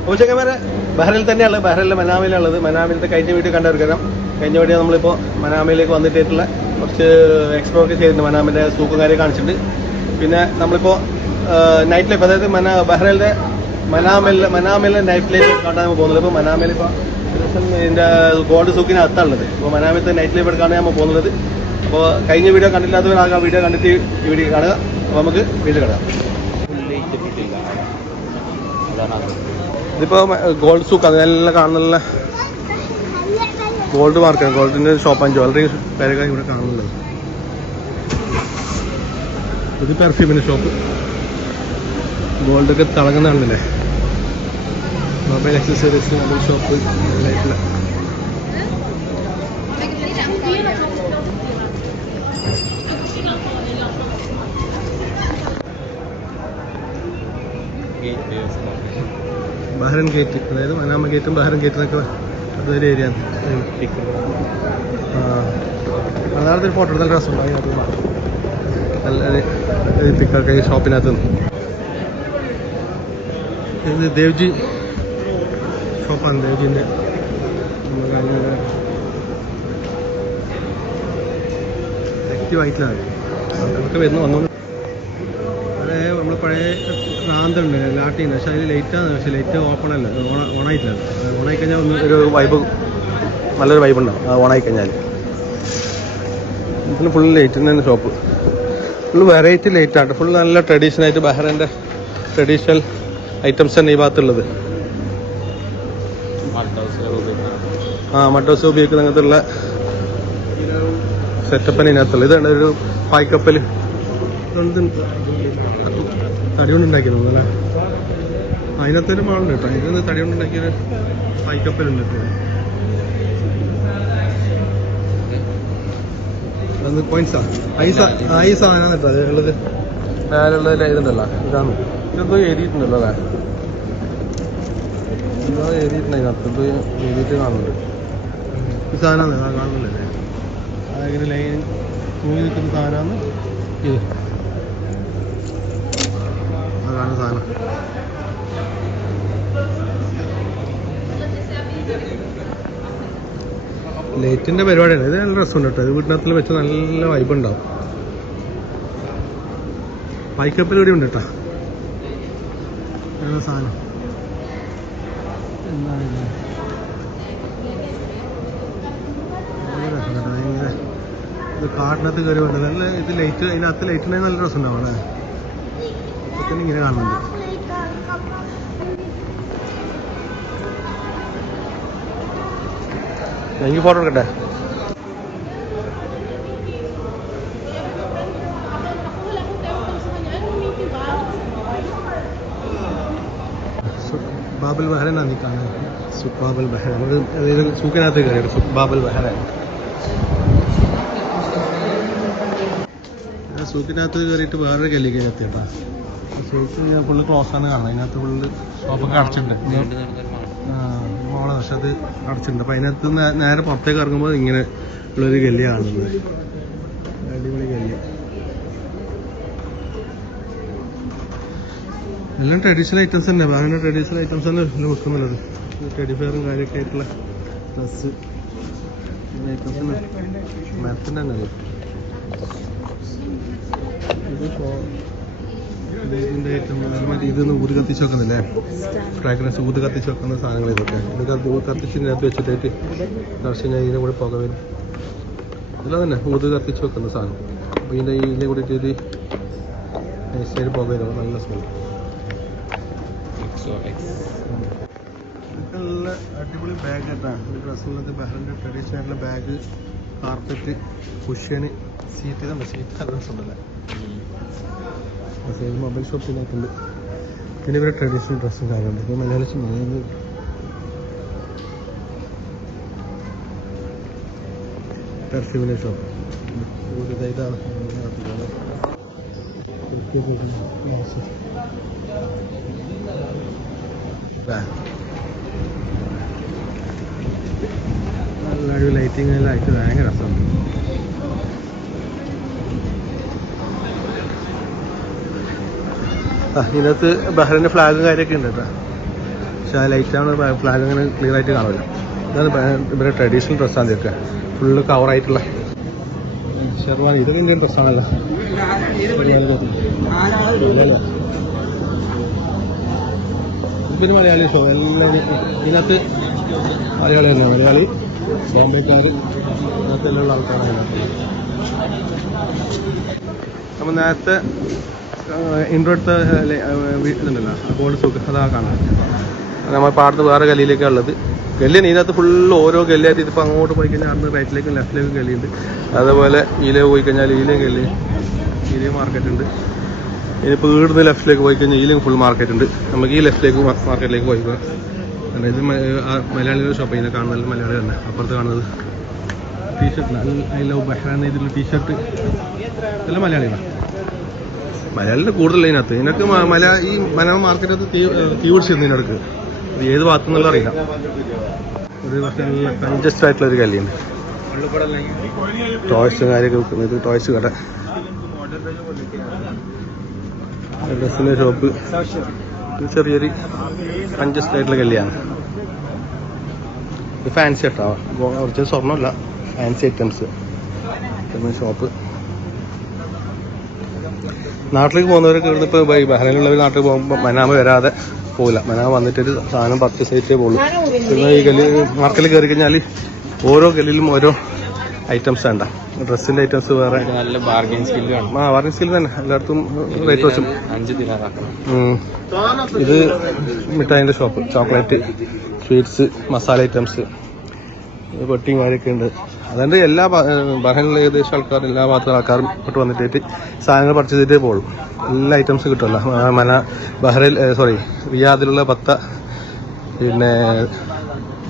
അപ്പോൾ ചെക്കന്മാരെ ബഹ്റയിൽ തന്നെയാണ്. ബഹ്റയിലെ മനാമിലുള്ളത് മനാമിലത്തെ കഴിഞ്ഞ വീട്ടിൽ കണ്ടവർക്കറിയാം കഴിഞ്ഞ വീട്ടിൽ നമ്മളിപ്പോൾ മനാമിലേക്ക് വന്നിട്ടുള്ള കുറച്ച് എക്സ്പ്ലോർ ഒക്കെ ചെയ്തിട്ടുണ്ട്. മനാമിന്റെ സൂക്കും കാര്യം കാണിച്ചിട്ടുണ്ട്. പിന്നെ നമ്മളിപ്പോൾ നൈറ്റ് ലൈഫ് അതായത് മന ബഹ്റയിലെ മനാമിലെ മനാമിലെ നൈറ്റ് ലൈഫ് കാണാൻ നമ്മൾ പോകുന്നത് ഇപ്പോൾ മനാമിൽ ഇപ്പോൾ ഇതിന്റെ ഗോൾഡ് സൂക്കിനകത്താണുള്ളത് ഇപ്പോൾ മനാമിലത്തെ നൈറ്റ് ലൈഫ് എടുക്കാണ് നമ്മൾ പോകുന്നത്. അപ്പോൾ കഴിഞ്ഞ വീഡിയോ കണ്ടില്ലാത്തവർ ആ വീഡിയോ കണ്ടിട്ട് വീഡിയോ കാണുക. അപ്പോൾ നമുക്ക് വീഡിയോ കാണാം. ഇതിപ്പോ ഗോൾഡ് സൂക്ക് അതെല്ലാം കാണുന്നുള്ള ഗോൾഡ് മാർക്കാണ് ഗോൾഡിന്റെ ഷോപ്പ് ആൻഡ് ജ്വല്ലറി പേരൊക്കെ ഇവിടെ കാണുന്നുണ്ട്. ഇത് പെർഫ്യൂമിന്റെ ഷോപ്പ് ഗോൾഡൊക്കെ തിളങ്ങുന്നതാണല്ലേ മൊബൈൽ അക്സസറീസ് മൊബൈൽ ഷോപ്പ് ആയിട്ടുള്ള. ബഹ്റൻ ഗേറ്റ് അതായത് മനാമ ഗേറ്റും ബഹ്റൻ ഗേറ്റും ഒക്കെ അതൊരു ഏരിയ ആണ്. അതാണ് ഒരു ഫോട്ടോ നല്ല രസമുണ്ട് അതിനകത്ത് നല്ല പിക്കൊക്കെ ഈ ഷോപ്പിനകത്ത് ഇത് ദേവ്ജി ഷോപ്പാണ് ദേവ്ജിന്റെ ആക്റ്റീവ് ആയിട്ടില്ല നമുക്ക് വരുന്നു വന്നു നമ്മൾ പഴയ ഭ്രാന്തുണ്ട് ലാട്ടിന്ന്. പക്ഷെ അതിൽ ലൈറ്റാണ് പക്ഷെ ലൈറ്റ് ഓപ്പൺ അല്ല ഓണായിട്ടില്ല. ഓണായി കഴിഞ്ഞാൽ ഒരു വൈബ് നല്ലൊരു വൈബ് ഉണ്ടാവും. ഓണായി കഴിഞ്ഞാൽ ഇതിന് ഫുൾ ലൈറ്റിൽ തന്നെ ഷോപ്പ് ഫുൾ വെറൈറ്റി ലൈറ്റ് ആണ്. ഫുൾ നല്ല ട്രഡീഷണൽ ആയിട്ട് ബഹ്റൈന്റെ ട്രഡീഷണൽ ഐറ്റംസ് തന്നെ ഈ ഭാഗത്തുള്ളത്. ആ ഹൗസ് ഉപയോഗിക്കുന്ന അങ്ങനത്തുള്ള സെറ്റപ്പിന് ഇതിനകത്തുള്ള ഇതാണ് ഒരു പായ്ക്കപ്പൽ തടി കൊണ്ട് ഉണ്ടാക്കിയത് അല്ലേ? അതിനകത്തൊരു മാളുണ്ട് കേട്ടോ. അതിനകത്ത് തടി കൊണ്ട് ഉണ്ടാക്കിയൊരു പായ്ക്കപ്പലുണ്ട് അത് പോയിന്റ്സാ ഈ സാധനം കേട്ടോ അത് ഉള്ളത്. മേലുള്ളത് ഇതുണ്ടല്ലോ ഇതാണ്. ഇതെന്തോ എഴുതിയിട്ടുണ്ടല്ലോ അല്ലേ? എന്തോ എഴുതിയിട്ടുണ്ട് അതിനകത്ത് എന്തോ എഴുതിയിട്ട് കാണുന്നുണ്ട്. ഈ സാധനം കാണുന്നില്ലേ അതെങ്ങനെ ലൈൻ തൂങ്ങി നിൽക്കുന്ന സാധനമാണ് ഇത് അതാണ് സാധനം. ലൈറ്റിന്റെ പരിപാടിയാണ്. ഇത് നല്ല രസമുണ്ട് കേട്ടോ. ഇത് വീട്ടിനകത്തിൽ വെച്ച് നല്ല വൈബ് ഉണ്ടാവും. പൈക്കപ്പിൽ കൂടി ഉണ്ട് കേട്ടോ. സാധനം. ഇത്? കാട്ടിനകത്ത് കയറി വേണ്ടത് നല്ല ഇത് ലൈറ്റ് അതിനകത്ത് ലൈറ്റ് നല്ല രസം ഉണ്ടാവും അല്ലേ? ഇപ്പൊ തന്നെ ഇങ്ങനെ കാണുന്നുണ്ട്. എനിക്ക് ഫോട്ടോ എടുക്കട്ടെ? ബാബൽ ബഹ്റൻ ആണ് കാണുന്നത്. സുഖ് ബാബൽ ബഹ്റൻ അതായത് സൂക്കിനകത്ത് കയറിയത് സുഖ് ബാബൽ ബഹ്റൻ സൂക്കിനകത്ത് കയറിയിട്ട് വേറൊരു ഗല്ലിക്ക് എത്തിയട്ടാ ഞാൻ ഫുള്ള് ക്ലോസ് ആണ്. കാണുന്നത് അതിനകത്ത് ഫുള്ള് ഷോപ്പൊക്കെ അടച്ചിട്ടുണ്ട്. മോളെ പക്ഷെ അത് അടച്ചിട്ടുണ്ട്. അപ്പം അതിനകത്ത് നേരെ പുറത്തേക്ക് ഇറങ്ങുമ്പോൾ ഇങ്ങനെ ഉള്ളൊരു ഗല്ലി കാണുന്നത്. അടിപൊളി ഗല്ലി. എല്ലാം ട്രഡീഷണൽ ഐറ്റംസ് തന്നെ. ബാങ്കിന്റെ ട്രഡീഷണൽ ഐറ്റംസ് തന്നെ വെക്കുന്നുള്ളത്. ടെഡി ഫെയറും കാര്യമൊക്കെ ആയിട്ടുള്ള ഡ്രസ്സ് ഐറ്റംസ് മരത്തിന്റെ തന്നെ ഇത്. കോ- ഇത് ഇതിന്റെ ഐറ്റം മറ്റേ ഇതൊന്ന് ഊത് കത്തിച്ച് വെക്കുന്നില്ലേ ഫ്രാഗ്രൻസ് ഊത് കത്തിച്ച് വെക്കുന്ന സാധനങ്ങൾ ഇതൊക്കെ. ഇത് കത്തി ഊത് കത്തിച്ച് വെച്ചിട്ടേക്ക് നിറച്ച് കഴിഞ്ഞാൽ കൂടെ പുക വരും. ഇല്ല തന്നെ ഊത് കത്തിച്ച് വെക്കുന്ന സാധനം അപ്പോൾ ഇതിന്റെ ഇതിനെ കൂടി ഇത് നൈസായിട്ട് പുക വരും. നല്ല സ്മെൽ ഇതൊക്കെ നല്ല അടിപൊളി ബാഗ് കേട്ടാണ് ഒരു ഡ്രസ്സുള്ളത് ബഹ്റിന്റെ traditional bag carpet cushion seat seat നല്ല രസമുണ്ടല്ലേ സൈഡ് മൊബൈൽ ഷോപ്പിലായിട്ടുണ്ട് പിന്നെ ഇവരെ ട്രഡീഷണൽ ഡ്രസ്സും കാര്യമുണ്ട് ഇപ്പോൾ മലയാളിച്ച് മൂന്ന് പെർഫ്യൂമിന്റെ ഷോപ്പ് ഇതാണ് നല്ല അടിപൊളി എല്ലാം ആയിട്ട് ഭയങ്കര രസമുണ്ട് ഇതിനകത്ത് ബഹ്റൈന്റെ ഫ്ലാഗും കാര്യമൊക്കെ ഉണ്ട് കേട്ടോ. പക്ഷെ ആ ലൈറ്റാണ് ഫ്ലാഗ് അങ്ങനെ ക്ലിയർ ആയിട്ട് കാണില്ല ഇതാണ് ഇവരുടെ ട്രഡീഷണൽ ഡ്രസ്സാണ് ഇതൊക്കെ. ഫുള്ള് കവറായിട്ടുള്ള ഷെർവാണി ഇതൊക്കെ ഇന്ത്യൻ ഡ്രസ്സാണല്ലോ പിന്നെ മലയാളി ഷോ എല്ലാവരും ഇതിനകത്ത് മലയാളി തന്നെയാണ് മലയാളി ബോംബെക്കാർ അങ്ങനത്തെല്ലാം ആൾക്കാരാണ്. ഇതിനകത്ത് നമ്മൾ നേരത്തെ ഇൻട്രോ എടുത്ത ഇതുണ്ടല്ലോ ബോർഡ് സുഖം അതാ കാണാം. നമ്മൾ പാടത്ത് വേറെ ഗല്ലിയിലേക്കാണ് ഉള്ളത്. ഗല്ലിയാണ് ഇതിനകത്ത് ഫുള്ള് ഓരോ ഗല്ലിയായിട്ട് ഇതിപ്പോൾ അങ്ങോട്ട് പോയി കഴിഞ്ഞാൽ അന്ന് റൈറ്റിലേക്കും ലെഫ്റ്റിലേക്കും ഗല്ലിയുണ്ട്. അതേപോലെ ഈലേ പോയി കഴിഞ്ഞാൽ ഈലയും ഗല്ലി ഈലയും മാർക്കറ്റ് ഉണ്ട്. ഇനിയിപ്പോൾ ഇവിടുന്ന് ലെഫ്റ്റിലേക്ക് പോയി കഴിഞ്ഞാൽ ഈലയും ഫുൾ മാർക്കറ്റ് ഉണ്ട്. നമുക്ക് ഈ ലെഫ്റ്റിലേക്ക് മാർക്കറ്റിലേക്ക് പോയി കാരണം ഇത് മലയാളികളുടെ ഷോപ്പ് ഇതിനെ കാണുന്നത് മലയാളി തന്നെ. അപ്പുറത്ത് കാണുന്നത് T shirt I love Bahrain ഇതിലുള്ള ടീഷർട്ട് ഇതെല്ലാം മലയാളികളാണ് മലയാളിയുടെ കൂടുതൽ ഇതിനകത്ത്. ഇതിനൊക്കെ മല ഈ മലയാള മാർക്കറ്റ് തീ തീ ഇതിനടുക്ക്. അത് ഏത് ഭാഗത്തു നിന്നുള്ള അറിയില്ല. ഒരു കൺജസ്റ്റ് ആയിട്ടുള്ള ഒരു കല്ലിയുണ്ട്. ടോയ്സ് കാര്യമൊക്കെ വിൽക്കുന്നത് ടോയ്സ് കട. ഡ്രസ്സിന്റെ ഷോപ്പ് ചെറിയൊരു കൺജസ്റ്റ് ആയിട്ടുള്ള കല്ലിയാണ്. ഇത് ഫാൻസി കേട്ടോ കുറച്ച് സ്വർണമല്ല. ഫാൻസി ഐറ്റംസ് ഷോപ്പ് നാട്ടിലേക്ക് പോകുന്നവരൊക്കെ ഇവിടുന്ന് ഇപ്പോൾ ബഹ്റൈനിലുള്ളവർ നാട്ടിൽ പോകുമ്പോൾ മനാമ വരാതെ പോകില്ല മനാമ വന്നിട്ടൊരു സാധനം പർച്ചേസ് ചെയ്തിട്ടേ പോകുള്ളൂ പിന്നെ ഈ ഗലി മാർക്കറ്റിൽ കയറി കഴിഞ്ഞാൽ ഓരോ ഗലിയിലും ഓരോ ഐറ്റംസ് വേണ്ട. ഡ്രസ്സിന്റെ ഐറ്റംസ് വേറെ. നല്ല ബാർഗൈൻ സ്കില്ല് വേണം ആ വാറൻ സ്കിൽ തന്നെ. എല്ലായിടത്തും റേറ്റ് വെച്ചും. അഞ്ച്. ഇത് മിഠായിന്റെ shop chocolate sweets masala items പൊട്ടിയും കാര്യമൊക്കെ ഉണ്ട്. അതുകൊണ്ട് എല്ലാ ഏഹ് ഏകദേശം ആൾക്കാർ എല്ലാ ഭാഗത്തുള്ള ആൾക്കാരും ഇങ്ങോട്ട് വന്നിട്ട് സാധനങ്ങൾ പർച്ചേസ് ചെയ്തിട്ട് പോകും എല്ലാ ഐറ്റംസും കിട്ടുമല്ലോ മന ബഹ്റൈൻ സോറി റിയാദിലുള്ള പത്ത പിന്നെ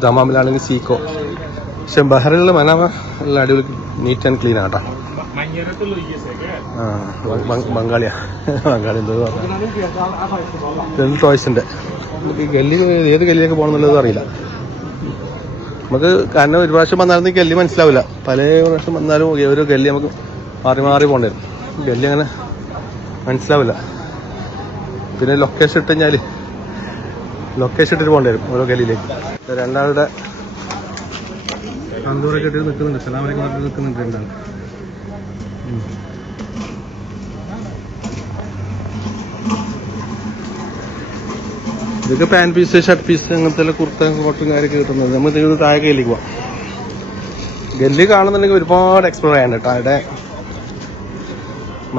ദമാമിലാണെങ്കിൽ സീക്കോ. പക്ഷെ ബഹ്റൈനിലുള്ള മനാമ നല്ല അടിപൊളി നീറ്റ് ആൻഡ് ക്ലീൻ ആട്ടോ. ആ ബംഗാളിയാ ബംഗാളി എന്തോ നമുക്ക് ഈ ഗല്ലി ഏത് ഗല്ലിയൊക്കെ പോകണം എന്നുള്ളത് അറിയില്ല. നമുക്ക് കാരണം ഒരു പ്രാവശ്യം വന്നാലും ഗല്ലി മനസ്സിലാവില്ല. പല പ്രാവശ്യം വന്നാലും ഓരോ ഗല്ലി നമുക്ക് മാറി മാറി പോകേണ്ടി വരും. ഗല്ലി അങ്ങനെ മനസ്സിലാവില്ല. പിന്നെ ലൊക്കേഷൻ ഇട്ട് കഴിഞ്ഞാൽ ലൊക്കേഷൻ ഇട്ടിട്ട് പോകേണ്ടി വരും ഓരോ ഗല്ലിയിലേക്ക്. രണ്ടാളുടെ തന്തൂറൊക്കെ ഇട്ടിട്ട് നിൽക്കുന്നുണ്ട്. സലാമലൊക്കെ നിൽക്കുന്നുണ്ട് രണ്ടാൾ ഇതൊക്കെ പാൻ പീസ് ഷർട്ട് പീസ് അങ്ങനത്തെ കുർത്ത കോട്ടും കാര്യമൊക്കെ കിട്ടുന്നത്. നമ്മൾ ഇതിന് താഴെ ഗല്ലിക്ക് പോവാം. ഗല്ലി കാണുന്നുണ്ടെങ്കിൽ ഒരുപാട് എക്സ്പ്ലോർ ചെയ്യാൻ കേട്ടോ. അവിടെ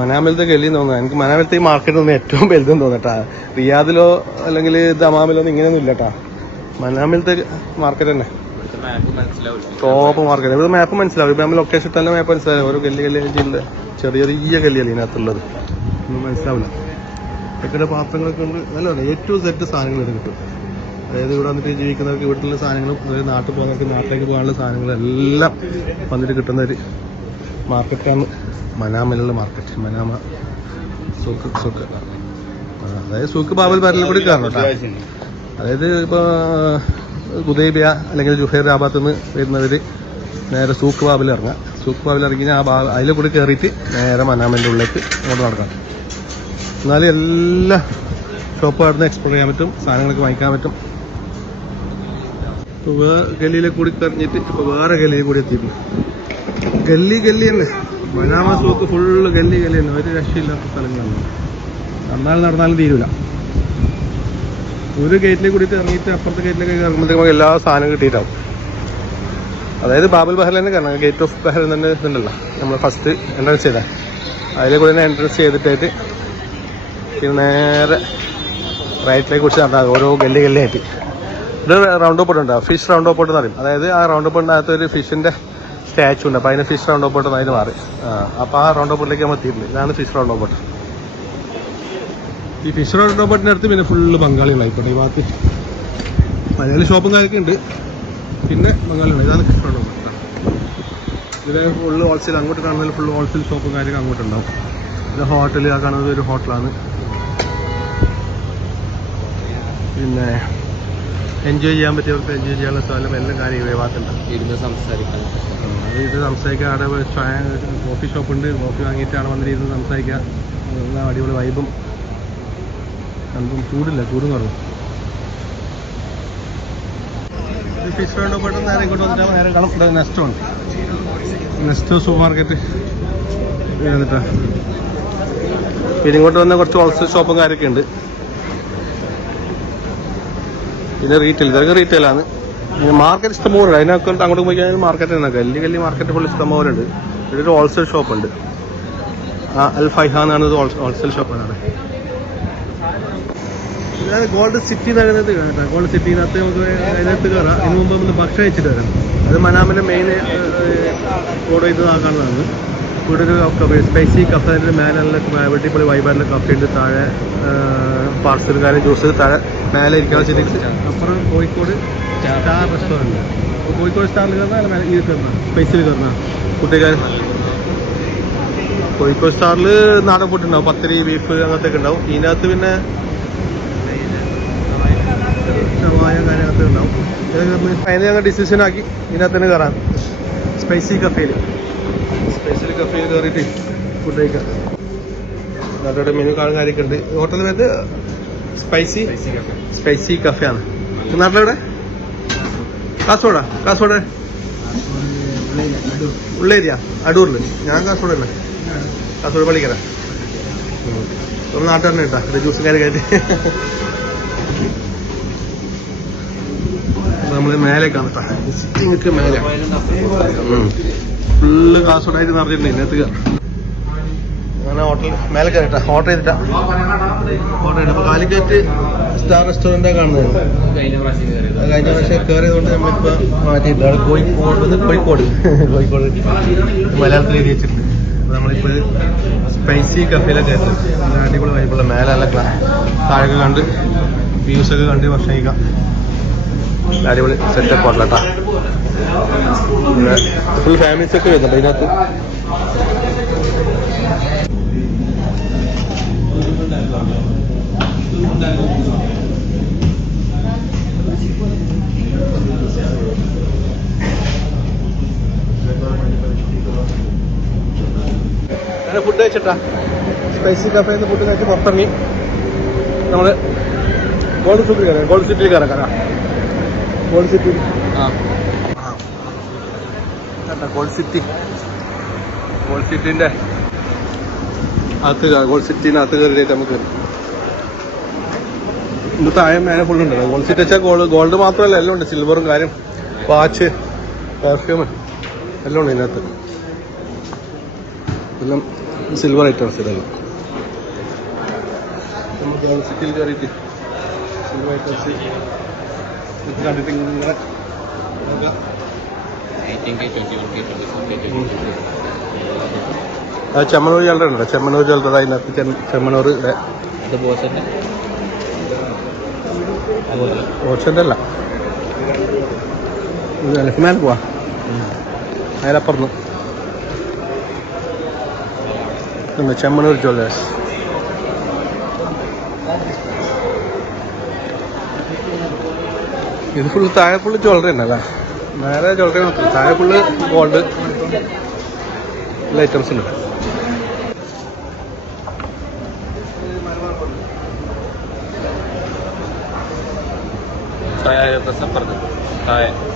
മനാമിലത്തെ ഗല്ലി തോന്നുന്നു. എനിക്ക് മനാമിലത്തെ ഈ മാർക്കറ്റ് തോന്നുന്നു ഏറ്റവും വലുതെന്ന് തോന്നട്ടാ റിയാദിലോ അല്ലെങ്കിൽ ദമാമിലോ ഇങ്ങനെയൊന്നും ഇല്ല കേട്ടാ. മനാമിലത്തെ മാർക്കറ്റ് തന്നെ. ടോപ്പ് മാർക്കറ്റ് ഇവിടെ മാപ്പ് മനസ്സിലാവും. ഇപ്പം നമ്മൾ ലൊക്കേഷൻ തന്നെ മാപ്പ് മനസ്സിലാവും ഓരോ ഗല്ലി ഗല്ലി ചെറിയ ചെറിയ ഗല്ലിയല്ലേ ഇതിനകത്തുള്ളത്. ഒന്നും മനസ്സിലാവില്ല. ഇതൊക്കെ പാത്രങ്ങളൊക്കെ ഉണ്ട്. നല്ല എ ടു സെറ്റ് സാധനങ്ങൾ ഇത് കിട്ടും. അതായത് ഇവിടെ വന്നിട്ട് ജീവിക്കുന്നവർക്ക് ഇവിടുത്തെ സാധനങ്ങളും അതായത് നാട്ടിൽ പോകുന്നവർക്ക് നാട്ടിലേക്ക് പോകാനുള്ള സാധനങ്ങളെല്ലാം വന്നിട്ട് കിട്ടുന്ന ഒരു മാർക്കറ്റാണ് മനാമലുള്ള മാർക്കറ്റ്. Manama souk souk. അതായത് സൂക്ക് ബാബൽ ബാരലിൽ കൂടി കയറണം അതായത് ഇപ്പോൾ ഗുദൈബിയ അല്ലെങ്കിൽ ജുഹൈർ ആബാത്ത് നിന്ന് വരുന്നവർ നേരെ സൂക്ക് ബാബിൽ ഇറങ്ങാം സൂക്ക് ബാബിൽ ഇറങ്ങി ആ ബാ അതിൽ കൂടി കയറിയിട്ട് നേരെ മനാമന്റെ ഉള്ളിലേക്ക് അങ്ങോട്ട് നടക്കാം എന്നാലും എല്ലാ ഷോപ്പും എക്സ്പ്ലോർ ചെയ്യാൻ പറ്റും സാധനങ്ങളൊക്കെ വാങ്ങിക്കാൻ പറ്റും. ഇപ്പോൾ വേറെ ഗല്ലിയിലെ കൂടി കറിഞ്ഞിട്ട് ഇപ്പൊ വേറെ ഗല്ലിയിൽ കൂടി എത്തിയിട്ടുണ്ട്. ഗല്ലി ഗല്ലി തന്നെ മനാമ ഫുള്ള് ഗല്ലി ഗല്ലി തന്നെ ഒരു രക്ഷയില്ലാത്ത സ്ഥലങ്ങളാണ് നടന്നാലും നടന്നാലും തീരൂല. ഒരു ഗേറ്റിലേക്ക് കൂടിയിട്ട് ഇറങ്ങിയിട്ട് അപ്പുറത്തെ ഗേറ്റിലേക്ക് ഇറങ്ങുമ്പോഴത്തേക്ക് എല്ലാ സാധനവും കിട്ടിയിട്ടാവും. അതായത് ബാബുൽ ബഹൽ തന്നെ കാരണം ഗേറ്റ് ഓഫ് ബഹൽ തന്നെ ഇതുണ്ടല്ലോ. നമ്മൾ ഫസ്റ്റ് എൻട്രൻസ് ചെയ്താൽ അതിലെ കൂടെ തന്നെ എൻട്രൻസ് ചെയ്തിട്ടായിട്ട് പിന്നെ നേരെ റൈറ്റിലേക്ക് കുറിച്ച് നടന്നാൽ ഓരോ ഗല്ലി ഗല്ലിയായിട്ട് ഇത് റൗണ്ട് ഓപ്പോട്ട് ഉണ്ടാവും ഫിഷ് റൗണ്ട് ഓപ്പോട്ട് എന്ന് പറയും. അതായത് ആ റൗണ്ട് ഓപ്പോട്ടിന്റെ അകത്ത് ഒരു ഫിഷിന്റെ സ്റ്റാച്ചു ഉണ്ട്. അപ്പോൾ അതിന് ഫിഷ് റൗണ്ട് ഓപ്പോട്ട് അതിന് മാറി. അപ്പൊ അപ്പോൾ ആ റൗണ്ട് ഓപ്പോട്ടിലേക്ക് നമ്മൾ എത്തിയിട്ടുണ്ട്. ഇതാണ് ഫിഷ് റൗണ്ട് ഓപ്പോട്ട് ഈ ഫിഷ് റൗണ്ട് ഓപ്പോട്ടിന്റെ അടുത്ത് പിന്നെ ഫുള്ള് ബംഗാളികളായിക്കോട്ടെ ഈ ഭാഗത്ത് മലയാളി ഷോപ്പും കാര്യമൊക്കെ ഉണ്ട്. പിന്നെ ബംഗാളികളാണ് ഇതാണ് ഫിഷ് റൗണ്ട് പോട്ട് ഇതിൽ ഫുള്ള് ഹോൾസെയിൽ അങ്ങോട്ട് കാണുന്നതിൽ ഫുള്ള് ഹോൾസെയിൽ ഷോപ്പും കാര്യമൊക്കെ അങ്ങോട്ടുണ്ടാവും. ഇത് ഹോട്ടൽ ആ കാണുന്നത് ഒരു ഹോട്ടലാണ് പിന്നെ എൻജോയ് ചെയ്യാൻ പറ്റിയവർക്ക് എൻജോയ് ചെയ്യാനുള്ള സ്ഥലം എല്ലാം കാര്യം ഒഴിവാക്കണ്ട ഭാഗത്തുണ്ട് ഇരുന്ന് സംസാരിക്കാം ഇത് സംസാരിക്കുക അവിടെ ചായ കോഫി ഷോപ്പ് ഉണ്ട്. കോഫി വാങ്ങിയിട്ടാണ് വന്നിരുന്ന് സംസാരിക്കുക നല്ല അടിപൊളി വൈബും നമുക്ക് ചൂടില്ല ചൂട് കുറവ് ഫിഷ് വേണ്ട പെട്ടെന്ന് നേരെ ഇങ്ങോട്ട് വന്നിട്ട് നേരെ കാണാം ഇവിടെ നെസ്റ്റോ ഉണ്ട്. നെസ്റ്റോ സൂപ്പർ മാർക്കറ്റ് എന്നിട്ടാ പിന്നെ ഇങ്ങോട്ട് വന്ന കുറച്ച് ഹോൾസെയിൽ ഷോപ്പും കാര്യമൊക്കെ ഉണ്ട്. പിന്നെ റീറ്റെയിൽ ഇതൊക്കെ റീറ്റെയിലാണ് മാർക്കറ്റ് ഇഷ്ടം പോലെ അതിനൊക്കെ അങ്ങോട്ട് പോയി കഴിഞ്ഞാൽ മാർക്കറ്റ് തന്നെ. ഗല്ലി ഗല്ലി മാർക്കറ്റ് ഫുൾ ഇഷ്ടം പോലെ ഉണ്ട്. ഇവിടെ ഒരു ഹോൾസെയിൽ ഷോപ്പ് ഉണ്ട് അൽ എന്നാണ് ഇത് ഹോൾസെയിൽ ഷോപ്പാണ് ഇതാണ് ഗോൾഡ് സിറ്റി നഗരത്തിൽ കേട്ടോ ഗോൾഡ് സിറ്റിനകത്ത് നമുക്ക് അതിനകത്ത് കയറാം ഇതിനു മുമ്പ് നമ്മൾ ഭക്ഷണം കഴിച്ചിട്ട് വരാം അത് മനാമിലെ മെയിൻ റോഡ് ചെയ്ത് കാണുന്നതാണ്. ഇവിടെ ഒരു സ്പൈസി കഫേന്റെ മേലെ വെട്ടിപ്പൊളി വൈബാറിലെ കഫേ ഉണ്ട്. താഴെ പാർസലുകാരും ജ്യൂസ് താഴെ മേലെ ഇരിക്കാൻ ചിന്തിച്ച് അപ്പുറം കോഴിക്കോട് സ്റ്റാർ റെസ്റ്റോറന്റ് അപ്പോൾ കോഴിക്കോട് സ്റ്റാറിൽ കയറുന്ന മേലെ ഇത് കയറുന്ന സ്പൈസിൽ കയറുന്ന കുട്ടിക്കാരൻ കോഴിക്കോട് സ്റ്റാറിൽ നാടൻ ഫുഡ് ഉണ്ടാവും. പത്തിരി ബീഫ് അങ്ങനത്തെ ഒക്കെ ഉണ്ടാവും. ഇതിനകത്ത് പിന്നെ ഷവായ കാര്യങ്ങളൊക്കെ ഉണ്ടാവും. അതിന് ഞങ്ങൾ ഡിസിഷൻ ആക്കി ഇതിനകത്ത് തന്നെ കയറാൻ സ്പൈസി കഫേയിൽ സ്പൈസി കഫേയിൽ കയറിയിട്ട് ഫുഡ് കഴിക്കാം. നല്ലവരുടെ മെനു കാണുന്ന കാര്യമൊക്കെ ഉണ്ട്. ഹോട്ടലിൽ വരുന്നത് സ്പൈസി സ്പൈസി കഫേ ആണ്. നാട്ടിലെവിടെ? കാസർഗോഡാ? കാസർഗോഡ്? ഉള്ളേരിയ. അടൂറിൽ ഞാൻ കാസർഗോഡ് തന്നെ കാസർഗോഡ് പള്ളിക്കര. നാട്ടുകാരനെ കേട്ടാ ജ്യൂസും കാര്യമൊക്കെ നമ്മൾ മേലെ കാണട്ടാ സിറ്റിങ്ങൊക്കെ മേലെ. ഫുള്ള് കാസർഗോഡായിട്ട് നിറഞ്ഞിട്ടുണ്ട് ഇതിനകത്ത് അങ്ങനെ ഹോട്ടൽ മേലെ കയറിട്ടാ ഓർഡർ ചെയ്തിട്ടാ. ഓർഡർ ചെയ്തിട്ട്. കാലിക്കറ്റ് സ്റ്റാർ റെസ്റ്റോറന്റാണ് കാണുന്നത്. കഴിഞ്ഞ പ്രാവശ്യം കയറിയതുകൊണ്ട് നമ്മളിപ്പോ മാറ്റിയിട്ടുണ്ട് അവിടെ കോഴിക്കോട് കോഴിക്കോട്. കോഴിക്കോട് മലയാളത്തിൽ എഴുതി വെച്ചിട്ടുണ്ട്. നമ്മളിപ്പോ സ്പൈസി കഫേയിലൊക്കെ അടിപൊളി വൈബുള്ള മേലെ അല്ല താഴെ കണ്ട് വ്യൂസ് ഒക്കെ കണ്ട് ഭക്ഷണം കഴിക്കാം അടിപൊളി സെറ്റപ്പ് ആണ് കേട്ടോ ഫുൾ ഫാമിലീസ് ഒക്കെ വരുന്നുണ്ട് ഇതിനകത്ത്. അങ്ങനെ ഫുഡ് കഴിച്ചിട്ടാ. സ്പൈസി കഫേ ഫുഡ് കഴിച്ച് പുറത്തിറങ്ങി. നമ്മൾ ഗോൾഡ് സിറ്റി കയറാം. ഗോൾഡ് സിറ്റിയിൽ കയറാം കയറാം ഗോൾഡ് ആ. ഗോൾഡ് അകത്ത് കയറിയിട്ട് നമുക്ക് ഇത് താഴെ മേലെ വെച്ചാൽ മാത്രമല്ല എല്ലാം ഉണ്ട്. സിൽവറും കാര്യം വാച്ച് പെർഫ്യൂം എല്ലാം ഉണ്ട് ഇതിനകത്ത്. എല്ലാം സിൽവർ ഐറ്റംസ് ഇതെല്ലാം നമുക്ക് ഗോൾഡ് സിറ്റിയിൽ കയറിയിട്ട് സിൽവർ ഐറ്റംസ് ഇത് കണ്ടിട്ട് ഇങ്ങനെ ചെമ്മനൂർ ജ്വല്ലറി ഉണ്ട്? ചെമ്മനൂർ ജ്വല്ലറി അതിനകത്ത് ചെമ്മ- ചെമ്മനൂർ അത് അല്ല അലഫ്മാൻ പോവാ. അതിലപ്പുറന്ന് ഉണ്ട് ചെമ്മനൂർ ജ്വല്ലേഴ്സ്. ഇത് ഫുള്ള് താഴെ ഫുള്ള് ജ്വല്ലറി ഉണ്ടല്ലേ നേരെ ജ്വല്ലറി മാത്രം. താഴെ ഫുള്ള് ഗോൾഡ് എല്ലാ ഐറ്റംസ് ഉണ്ട്. താഴെ താഴെ.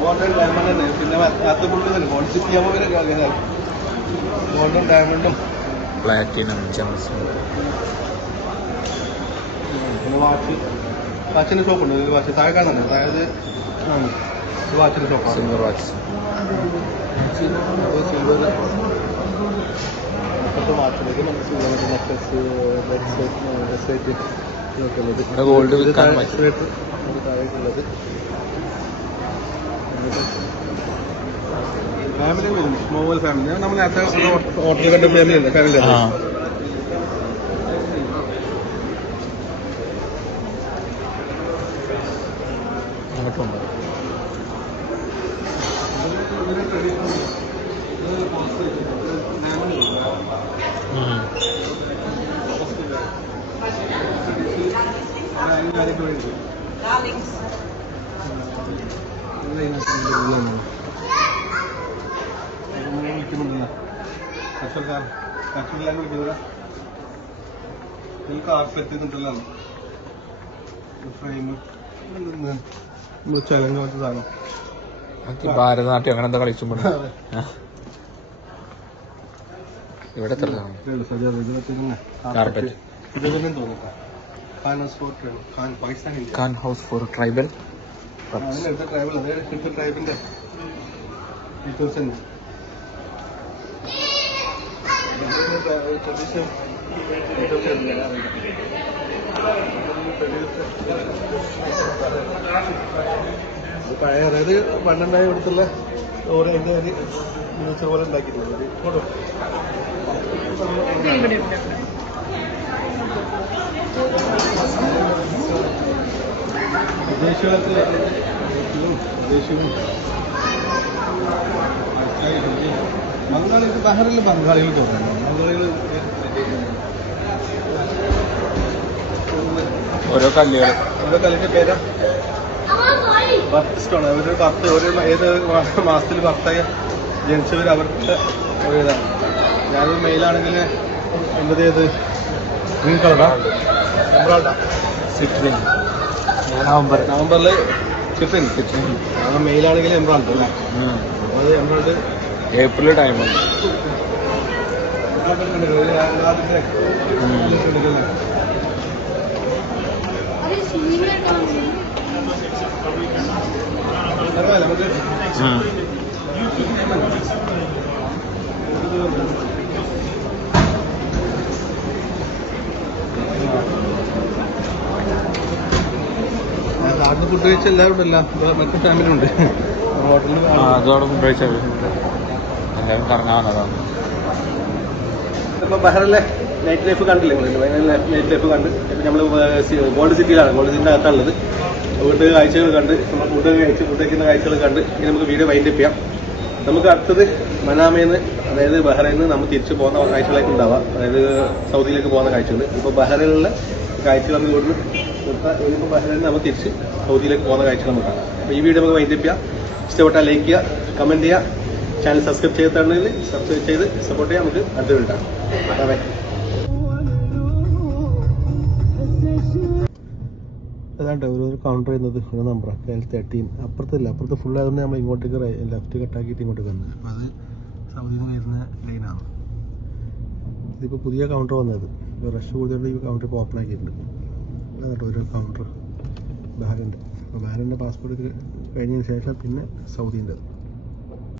ഗോൾഡൻ ഡയമണ്ട് തന്നെ പിന്നെ അത് തന്നെ ഗോൾഡ് സിറ്റി ആകുമ്പോൾ പിന്നെ ഗോൾഡും ഡയമണ്ടും പ്ലാറ്റിനം ജംസ്. പിന്നെ വാച്ച്. വാച്ചിന്റെ ഷോപ്പ് ഉണ്ട്. ഒരു വാച്ച് താഴെ കാണുന്നുണ്ട്. അതായത് വാച്ചിന്റെ ഷോപ്പാണ് സിൽവർ വാച്ച് സിൽവർ വാച്ചിലേക്ക് നമുക്ക് സിൽവർ നെക്ലസ് ഗോൾഡ് താഴേക്കുള്ളത് ഫാമിലി വരും സ്മോൾ ഫാമിലി നമ്മൾ നേരത്തെ ഹോട്ടൽ കണ്ട ഫാമിലി ഉണ്ട് ഫാമിലി ആ. അങ്ങോട്ടുണ്ട് ഉം. കച്ചവടക്കാരൻ കച്ചവടക്കാരൻ വിളിക്കുന്നത് ഇതിൽ കാർപ്പറ്റ് ഇതുണ്ടല്ലോ ഫ്രെയിം നമ്മൾ ചലങ്ങ മറ്റു സാധനം ഭാരതനാട്യം അങ്ങനെ എന്താ കളിച്ചു. ഇവിടെ carpet. Can house for tribal. അതിനടുത്ത tribal അതേ ഇപ്പോഴത്തെ ട്രൈബിന്റെ ടീച്ചേഴ്സ് തന്നെ പഴയ അതായത് പണ്ടുണ്ടായ ഇവിടുത്തുള്ള ഓരോ അതിന്റെ ഒരു മികച്ച പോലെ ഉണ്ടാക്കിയിട്ടുള്ളത് ഫോട്ടോ വിദേശികളൊക്കെ വിദേശികളും ബംഗാളികൾ ബഹറിൽ ബംഗാളികൾ തോന്നുന്നു ബംഗാളികൾ ഓരോ കല്ലുകൾ. ഓരോ കല്ലിന്റെ പേരാ? ബർത്ത് സ്റ്റോൺ അവരുടെ ബർത്ത് ഒരു ഏത് മാസത്തിൽ ബർത്തായ ജനിച്ചവർ അവർക്ക് ഒരേതാണ്. ഞാനൊരു മെയിലാണെങ്കിൽ എന്റെത് ഏത് ഗ്രീൻ കളറാ എംബ്രോയിഡാ സിട്രിൻ നവംബർ. നവംബറിൽ ചിഫിൻ കാരണം മെയിലാണെങ്കിൽ എംബ്രോൾഡ് അല്ലേ? അപ്പോൾ അത് ഏപ്രിൽ ടൈമുണ്ട് अरे അവിടുന്ന് ഫുഡ് കഴിച്ച എല്ലാവരും ഇല്ല മറ്റു ഫാമിലിയുണ്ട്. ഹോട്ടലിൽ അതോടെ ഫുഡ് കഴിച്ചത് എല്ലാവരും വന്നതാണ് ഇപ്പോൾ ബഹറിലെ നൈറ്റ് ലൈഫ് കണ്ടില്ലേ വയനാട് നൈറ്റ് ലൈഫ് കണ്ട്. ഇപ്പം നമ്മൾ ഗോൾഡ് സിറ്റിയിലാണ്. ഗോൾഡ് സിറ്റിന്റെ അകത്താണുള്ളത്. വീട്ട് കാഴ്ചകൾ കണ്ട് നമ്മൾ ഫുഡ് കഴിച്ച് ഫുഡ് കഴിക്കുന്ന കാഴ്ചകൾ കണ്ട് ഇനി നമുക്ക് വീഡിയോ വൈൻഡ് അപ്പ് ചെയ്യാം. നമുക്ക് അടുത്തത് മനാമയെന്ന് അതായത് ബഹ്റൈനിൽ നിന്ന് നമ്മൾ തിരിച്ചു പോകുന്ന കാഴ്ചകളൊക്കെ ഉണ്ടാവാം. അതായത് സൗദിയിലേക്ക് പോകുന്ന കാഴ്ചകൾ. ഇപ്പോൾ ബഹ്റൈനിലുള്ള കാഴ്ചകൾ നമുക്ക് ഇവിടുന്ന് നമ്മൾ തിരിച്ച് സൗദിയിലേക്ക് പോകുന്ന കാഴ്ച നമുക്ക് കാണാം. ഈ വീഡിയോ നമുക്ക് വൈദ്യപ്പിക്കുക ചെയ്യാം ഇഷ്ടപ്പെട്ടാൽ ലൈക്ക് ചെയ്യുക കമന്റ് ചെയ്യുക. ചാനൽ സബ്സ്ക്രൈബ് ചെയ്തിട്ടുണ്ടെങ്കിൽ സബ്സ്ക്രൈബ് ചെയ്ത് സപ്പോർട്ട് ചെയ്യാൻ നമുക്ക് അടുത്ത വീഡിയോ കാണാം. അതാണ്ട് ഒരു കൗണ്ടർ ചെയ്യുന്നത് ഒരു നമ്പറാണ് എൽ തേർട്ടീൻ അപ്പുറത്തില്ല അപ്പുറത്ത് ഫുൾ ആയതുകൊണ്ട് നമ്മൾ ഇങ്ങോട്ടേക്ക് ലെഫ്റ്റ് കട്ടാക്കിയിട്ട് ഇങ്ങോട്ട് വരുന്നത്. അപ്പോൾ അത് സൗദി നിന്ന് വരുന്ന ലൈനാണ് ഇതിപ്പോൾ പുതിയ കൗണ്ടർ വന്നത്. ഇപ്പോൾ റഷ് കൂടുതലുണ്ട് ഈ കൗണ്ടർ ഇപ്പോൾ ഓപ്പൺ ആക്കിയിട്ടുണ്ട്. അതാട്ടോ ഒരു കൗണ്ടർ ബഹാറിന്റെ അപ്പോൾ ബഹാറിന്റെ പാസ്പോർട്ട് കഴിഞ്ഞതിന് ശേഷം പിന്നെ സൗദിന്റെ